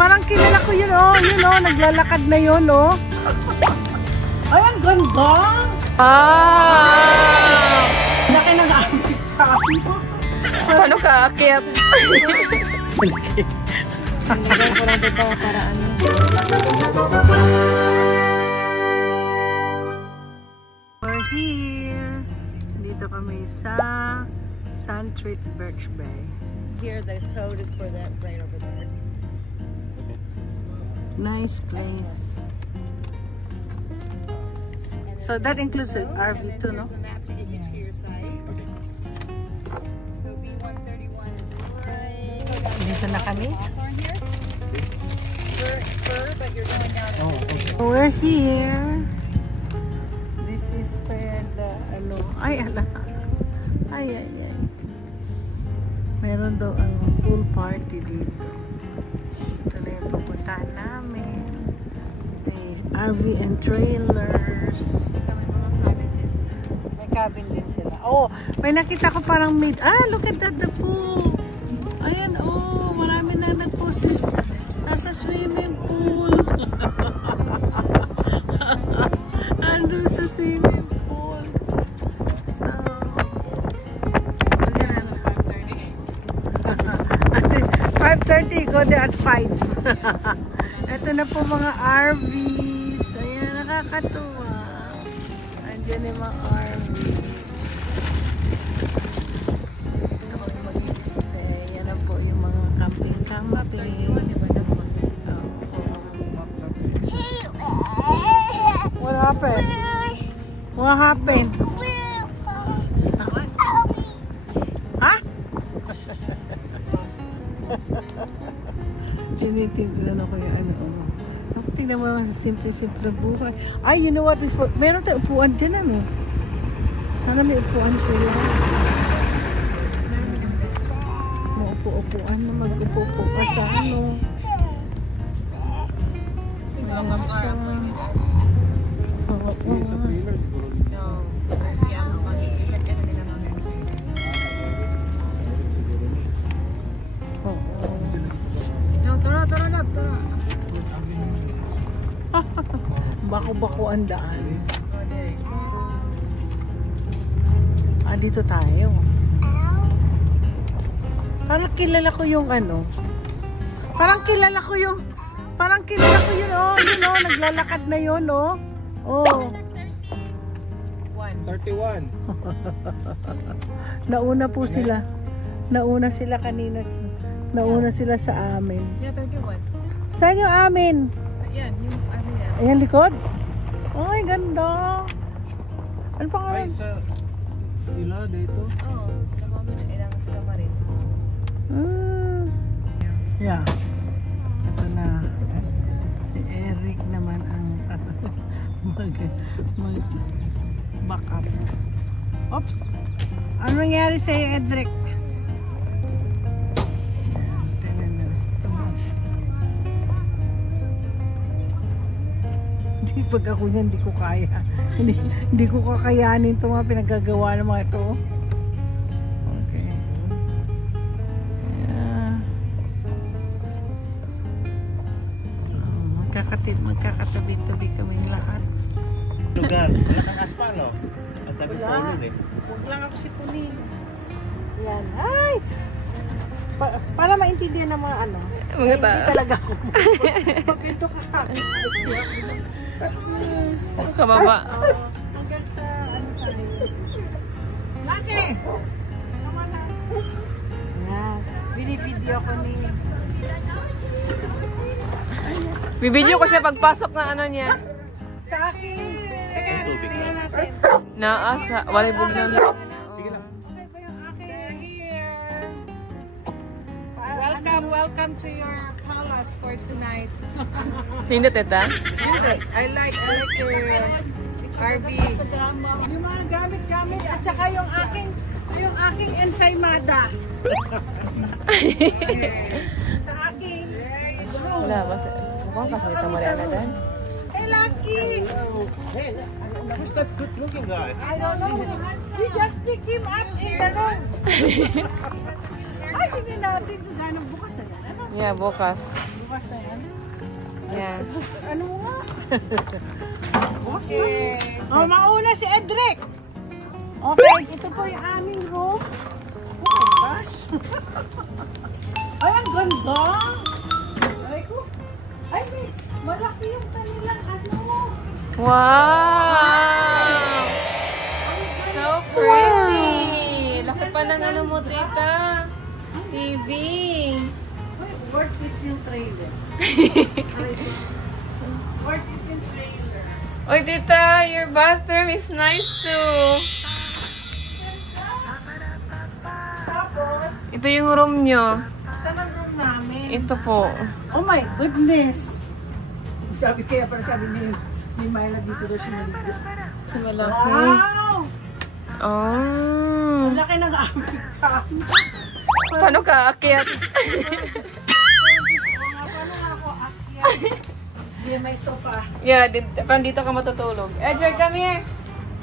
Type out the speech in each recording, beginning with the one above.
Parang kilala ko yun, oh. Yun, oh. Naglalakad na yun, oh. Ay, ang ganda. Ah! Laki ng aming kami. Paano ka aakyat? We're here. Dito kami sa Sandtreat Birch Bay. Here, the code is for that right over there. Nice place. So that includes an RV too, no? There's a map to get you to your site. So B131 is right. Dito na kami. But you're going down. We're here. This is where the ay. Meron daw ang pool party dito. Ito na yung pupuntahan namin. May RV and trailers. May cabin din sila. Oh, may nakita ko parang mid. Look at that, the pool. Ayan, oh, marami na nag-post nasa swimming pool. Andun sa swimming pool. So, 5:30, go there at 5. Ito na po mga RVs. Ayan, nakakatuwa. Andiyan yung mga RVs. Ito kami mag-stay. Yan na po yung mga camping-camping. What happened? What happened? Ha? Tinitingnan ako yung ano. Tingnan mo naman sa simple-simple buhay. Ay, you know what? Meron tayong upuan dyan, ano? Sana may upuan sila. Maupo-upuan na mag-upo-upo ka sa ano. Ayan siya. Bako-bako ang daan. Dito tayo. Parang kilala ko yung ano. Parang kilala ko yun, oh. Yun, oh. Naglalakad na yun, oh. Oh. 31. Nauna po sila. Nauna sila kanina. Nauna sila sa amin. Yeah, 31. Saan yung amin? Ayan, yung amin yan. Ayan, likod? Ay, ganda. Ano pa nga? Ay, sa ila dito. Oo, sa mami na ilang sila pa rin. Yeah. Ito na. Si Eric naman ang mag-back up. Oops! Ano nangyari sa'yo, Edric? Pag ako niyan, hindi ko kaya. Hindi ko kakayanin itong mga pinagagawa ng mga ito. Okay. Yeah. Magkakatabi-tabi kami lahat. Lugar, wala kang aspalo. At tabi ko ulit eh. Huwag lang ako si Puni. Yan. Ay! Para maintindihan ng mga ano. Mga hindi talaga ako. Pag ito kakakit. Kababa. Hanggang sa ano tayo. Laki! Naman na. Yan. Binibideo ko ni... Bibidyo ko siya pagpasok ng ano niya. Sa akin. Teka, tingnan natin. Naasa. Walay bugnan. Sige lang. Okay ba yung akin? Welcome to your palace for tonight. Hindi, teta? I like your RV. Yung mga gamit-gamit at saka yung aking ensaymada. Sa aking room. Wala, mukhang kasi ito Mariana dan. Hey, Lucky! Hey, who's that good looking guy? I don't know. We just pick him up in the room. Ay, hindi natin kung gano'ng bukas na yan. Ano? Yeah, bukas. Bukas na yan. Yeah. Ano mo nga? Okay. Oh, mauna si Edric. Okay, ito po yung aming room. Oh my gosh. Ay, ang ganda. Ay ko. Ay, malaki yung kanilang ano. Wow! So pretty! Laki pa ng ano mo, tita. TV. Worth it yung trailer. Worth it yung trailer. Oy, tita, your bathroom is nice too. Tapos, Ito yung room nyo. saan ang room namin? Ito po. Oh my goodness! Sabi kaya para sabi ni Myla dito daw siya maligo. Sa malaki. Wow! Oh. Ang laki ng aming kami. Paano ka aakyat? Paano nga ako akyat? Hindi may sofa. Yeah, dito ka matutulog. Edric, come here.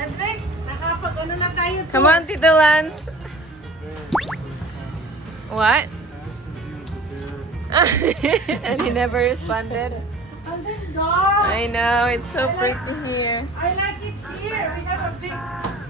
Edric, nakapag-ano na tayo to? Come on, Tito Lance. What? And he never responded. Ang ganda! I know, it's so pretty here. I like it here. We have a big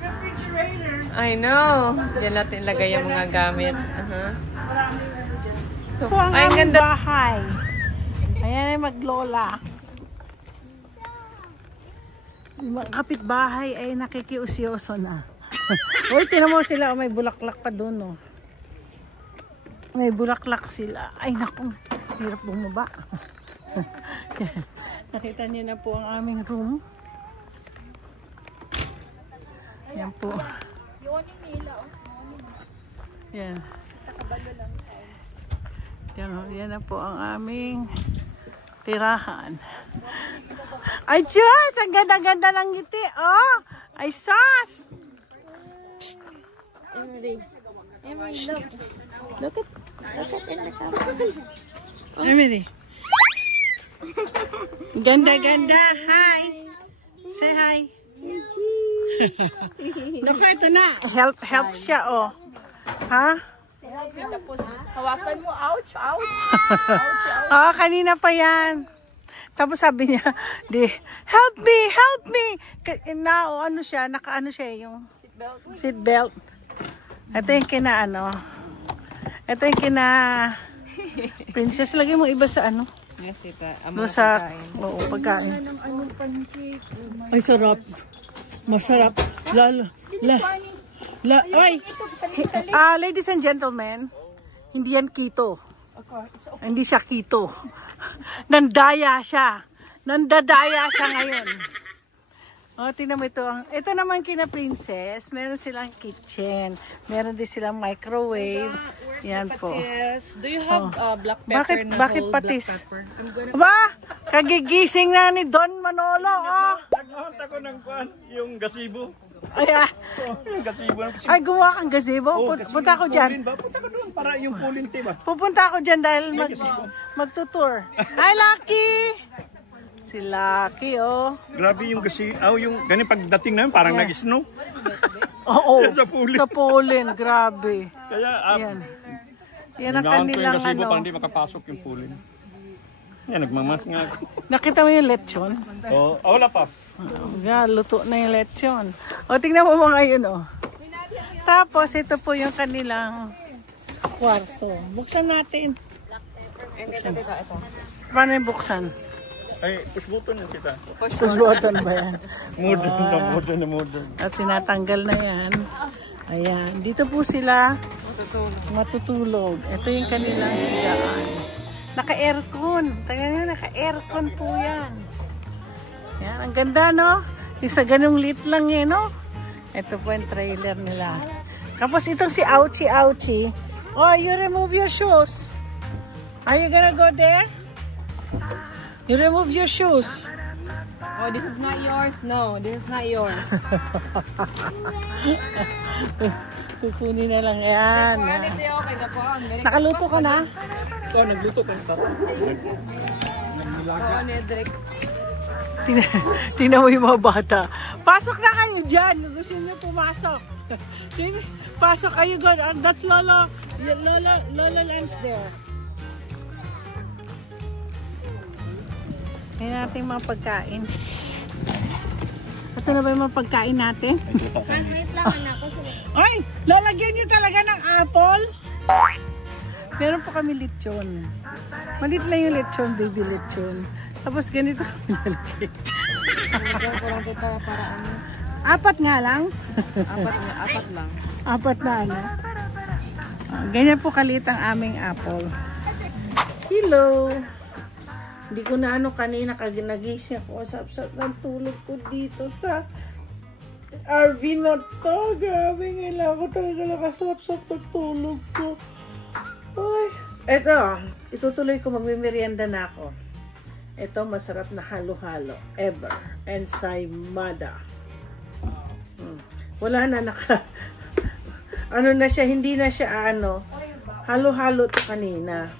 refrigerator. I know. Diyan natin lagay yung mga gamit. Maraming ano dyan. Ito Ito ang Ay, aming ganda. bahay. Ayan ay maglola. Yung mga kapitbahay ay nakikiusyoso na. Uy, tinan mo sila. May bulaklak pa doon. Oh. May bulaklak sila. Ay, naku. Hirap bumaba. Nakita niyo na po ang aming room. Yan po. Yan. Yan na po ang aming tirahan. Ay, Diyos! Ang ganda-ganda ng ngiti. Oh! Ay, sas! Emily, look at in the camera. Emily. Ganda-ganda. Hi. Say hi. Naku, ito na. Help siya, oh. Ha? Hawakan mo, ouch, ouch. Oo, kanina pa yan. Tapos sabi niya, help me. Na, ano siya, naka-ano siya, yung seat belt. Ito yung ito yung kina Princess. Lagay mo iba sa ano? Yes, tita. Doon sa, oo, pagkain. Ay, sarap. Masarap. Oy! Ladies and gentlemen, hindi yan keto. Hindi siya keto. Nandadaya siya ngayon. O, tingnan mo ito. Ito naman kina Princess. Meron silang kitchen. Meron din silang microwave. Yan po. Do you have black pepper? Bakit patis? Ba? Kagigising na ni Don Manolo. Oh. Nag-mount ako ng kwan, yung gazebo. Ay, Yung gazebo. ay, gumawa kang gazebo. Punta ako dyan. Punta ka doon para yung pulin, diba? Pupunta ako dyan dahil magtutour. Hi, Lucky! Si Lucky, oh. Grabe yung gazebo. Yung ganyan pagdating namin, parang nag-snow. Oo, Sa sa Pulin. Grabe. Kaya, Yan. Yan ang ginawan ko yung kanilang gazebo ano. para hindi makapasok yung pulin. Yan, nagmamas nga. Nakita mo yung lechon? Oo, wala pa. Yeah, luto na yung lechon. O, tingnan mo mga yun, oh. Tapos, ito po yung kanilang kwarto. Buksan natin. Paano yung buksan? Ay, push button yan kita. Push button ba yan? Modern. At tinatanggal na yan. Ayan. Dito po sila matutulog. Ito yung kanilang higaan. Naka-aircon. Tingnan nyo, naka-aircon po yan. Yan. Ang ganda, no? Yung sa ganung lit lang yan, no? Ito po yung trailer nila. Tapos itong si Ouchie. Oh, you remove your shoes. Are you gonna go there? You remove your shoes. Oh, this is not yours. No, this is not yours. Kukunin na lang yan. Quality, okay na po. Nakaluto ka na? Oo, nagluto pa yung tata. Oo, Nedrick. Tingnan mo yung mga bata. Pasok na kayo dyan. Gusto niyo pumasok. Pasok kayo doon. That's Lolo. Lola Lance there. Ngayon natin mga pagkain. Ito na ba yung mga pagkain natin? Frank, may flaman ako sa Ay! Lalagyan nyo talaga ng apple? Meron po kami lechon. Malit lang yung lechon, baby lechon. Tapos ganito kami lalagyan. Diyan ko lang dito para ano. Apat nga lang? Apat lang. Apat na ano? Ganyan po kalit ang aming apple. Hello! Hindi ko na ano kanina nagising ako. Sap-sap ng tulog ko dito sa RV na to. Grabe, kailangan ko talaga nakasap-sap ng tulog ko. Ay, eto, itutuloy ko, magmimerienda na ako. Ito, masarap na halo-halo. Ever. Ensaymada. Wala na ano na siya, hindi na siya ano. Halo-halo to kanina.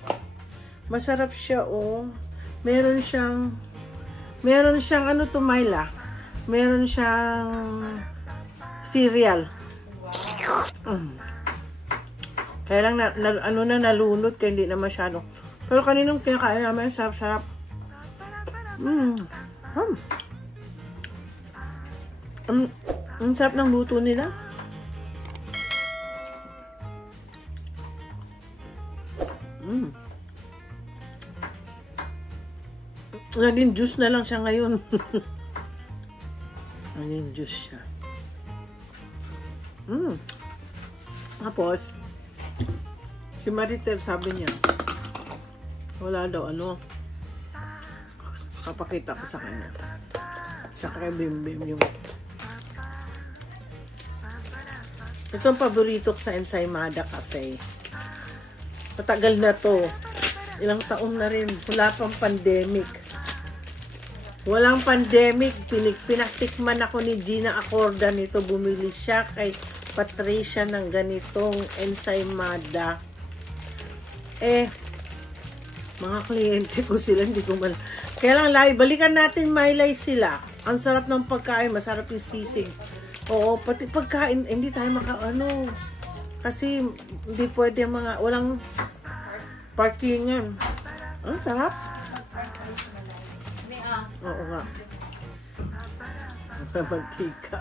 Masarap siya, oh. Meron siyang ano to, Myla? Meron siyang cereal. Kaya lang nalunod kaya hindi na masyado. Pero kaninang kinakain namin, sarap-sarap. Ang sarap ng luto nila. Naging juice na lang siya ngayon. Naging juice siya. Tapos, si Maritel sabi niya, wala daw ano, kapakita ko sa kanya. Sa kay Bimbim yung ito ang paborito ko sa Ensaymada Cafe. Matagal na to. Ilang taon na rin. Wala pang pandemic. Walang pandemic. Pinaktikman ako ni Gina Acorda nito. Bumili siya kay Patricia ng ganitong Ensaymada. Mga kliyente ko sila. Hindi ko mal... Kaya lang, balikan natin, Maylay sila. Ang sarap ng pagkain. Masarap yung sisig. Oo, pati pagkain, hindi tayo makaano. Kasi, hindi pwede mga, walang parkingan. Ang sarap. Oo nga. Mantika.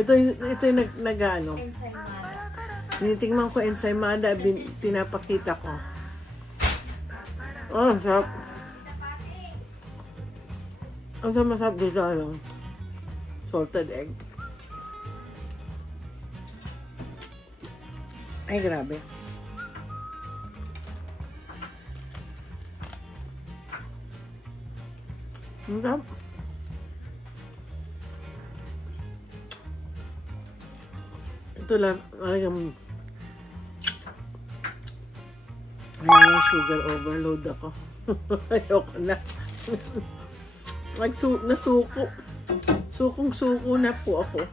ito yung nag-ano. Tinitingnan ko ensaymada, pinapakita ko. Oh, ang sarap. Ang masarap dito, ano? Salted egg. Ay, grabe. Ang sarap. Ito lang, alam, sugar overload ako. Ayoko na. Nasuko. Sukong-suko na po ako.